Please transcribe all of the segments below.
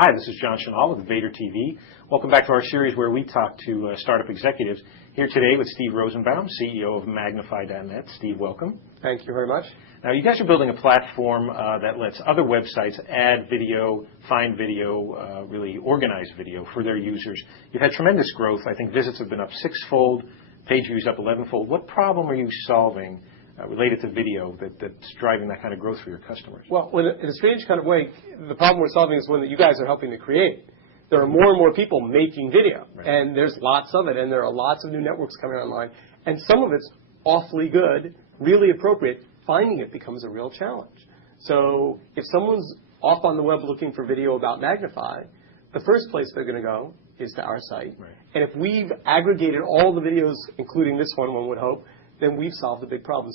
Hi, this is John Chenal with Vader TV. Welcome back to our series where we talk to startup executives. Here today with Steve Rosenbaum, CEO of Magnify.net. Steve, welcome. Thank you very much. Now, you guys are building a platform that lets other websites add video, find video, really organize video for their users. You've had tremendous growth. I think visits have been up 6-fold, page views up 11-fold. What problem are you solving related to video that's driving that kind of growth for your customers? Well, in a strange kind of way, the problem we're solving is one that you guys are helping to create. There are more and more people making video, and there's lots of it, and there are lots of new networks coming online, and some of it's awfully good, really appropriate. Finding it becomes a real challenge. So if someone's off on the web looking for video about Magnify, the first place they're going to go is to our site. Right. And if we've aggregated all the videos, including this one would hope, then we've solved a big problem.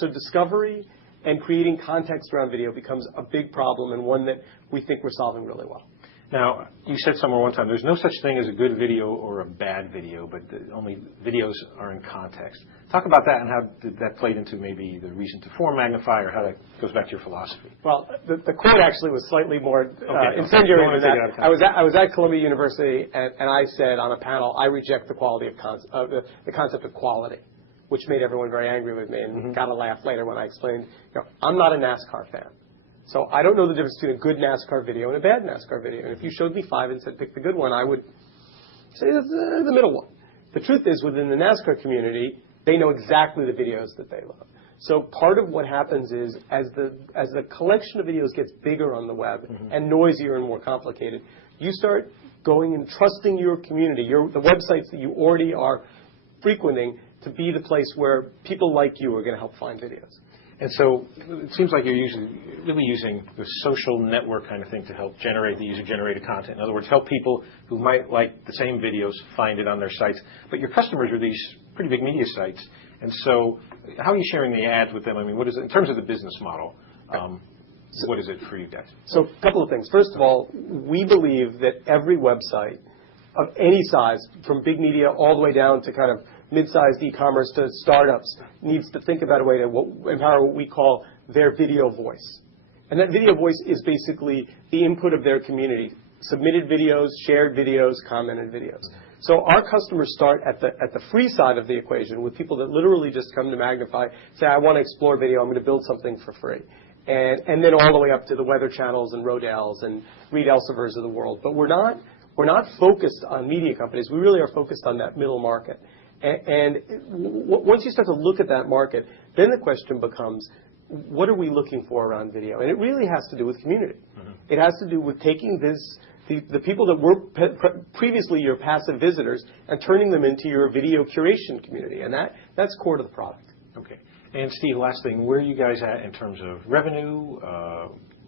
So discovery and creating context around video becomes a big problem, and one that we think we're solving really well. Now, you said somewhere one time, there's no such thing as a good video or a bad video, but only videos are in context. Talk about that and how that played into maybe the reason to form Magnify, or how that goes back to your philosophy. Well, the quote actually was slightly more incendiary than that. I was at Columbia University, and I said on a panel, I reject the concept of quality, which made everyone very angry with me and got a laugh later when I explained, I'm not a NASCAR fan. So I don't know the difference between a good NASCAR video and a bad NASCAR video. And if you showed me 5 and said pick the good one, I would say the middle one. The truth is, within the NASCAR community, they know exactly the videos that they love. So part of what happens is, as the collection of videos gets bigger on the web and noisier and more complicated, you start going and trusting your community, the websites that you already are frequenting, to be the place where people like you are going to help find videos. And so it seems like you're really using the social network kind of thing to help generate the user-generated content. In other words, help people who might like the same videos find it on their sites. But your customers are these pretty big media sites. And so how are you sharing the ads with them? I mean, what is it in terms of the business model? What is it for you guys? So a couple of things. First of all, we believe that every website of any size, from big media all the way down to kind of mid-sized e-commerce to startups, needs to think about a way to empower what we call their video voice. And that video voice is basically the input of their community. Submitted videos, shared videos, commented videos. So our customers start at the free side of the equation with people that literally just come to Magnify, say, I want to explore video, I'm going to build something for free. And then all the way up to the Weather Channels and Rodale's and Reed Elsevers of the world. But we're not focused on media companies. We really are focused on that middle market. And once you start to look at that market, then the question becomes, what are we looking for around video? And it really has to do with community. It has to do with taking the people that were previously your passive visitors and turning them into your video curation community. And that's core to the product. Okay. And Steve, last thing, where are you guys at in terms of revenue,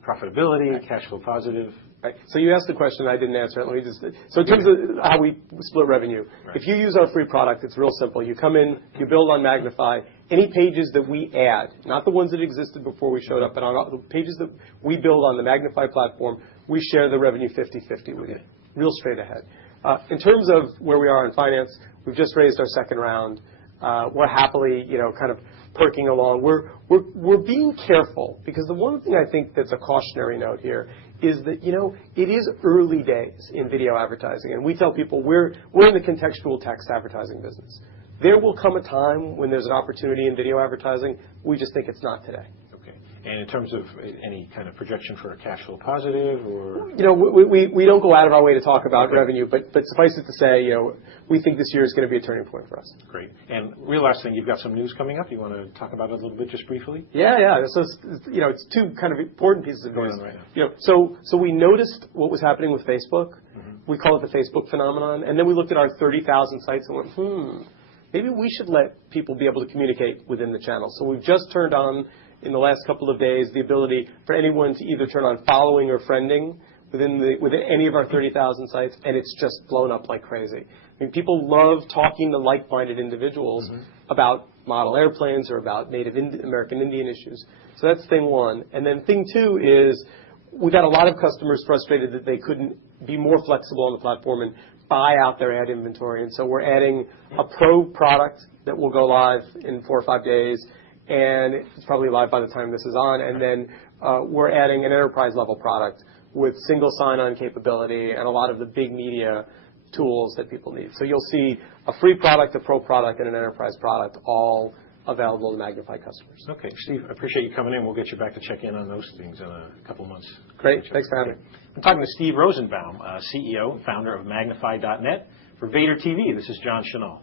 profitability, cash flow positive? Right. So you asked the question, I didn't answer it. So in terms of how we split revenue, if you use our free product, it's real simple. You come in, you build on Magnify. Any pages that we add, not the ones that existed before we showed up, but on the pages that we build on the Magnify platform, we share the revenue 50-50 with you. Real straight ahead. In terms of where we are in finance, we've just raised our second round. We're happily, kind of perking along. We're being careful, because the one thing I think that's a cautionary note here is that, it is early days in video advertising. And we tell people we're in the contextual text advertising business. There will come a time when there's an opportunity in video advertising. We just think it's not today. Okay. And in terms of any kind of projection for a cash flow positive, or? We don't go out of our way to talk about revenue, but suffice it to say, we think this year is going to be a turning point for us. Great. And real last thing, you've got some news coming up. You want to talk about it a little bit just briefly? Yeah. So, it's two kind of important pieces of news. Right now. So we noticed what was happening with Facebook. We call it the Facebook phenomenon. And then we looked at our 30,000 sites and went, maybe we should let people be able to communicate within the channel. So we've just turned on, in the last couple of days, the ability for anyone to either turn on following or friending within any of our 30,000 sites, and it's just blown up like crazy. I mean, people love talking to like-minded individuals about model airplanes or about Native American Indian issues. So that's thing one. And then thing two is we got a lot of customers frustrated that they couldn't be more flexible on the platform and buy out their ad inventory. And so we're adding a pro product that will go live in 4 or 5 days, and it's probably live by the time this is on. And then we're adding an enterprise level product with single sign-on capability and a lot of the big media tools that people need. So you'll see a free product, a pro product, and an enterprise product all available to Magnify customers. Okay, Steve, I appreciate you coming in. We'll get you back to check in on those things in a couple months. Great. Thanks for having me. I'm talking to Steve Rosenbaum, CEO and founder of Magnify.net. For Vader TV, this is John Chenal.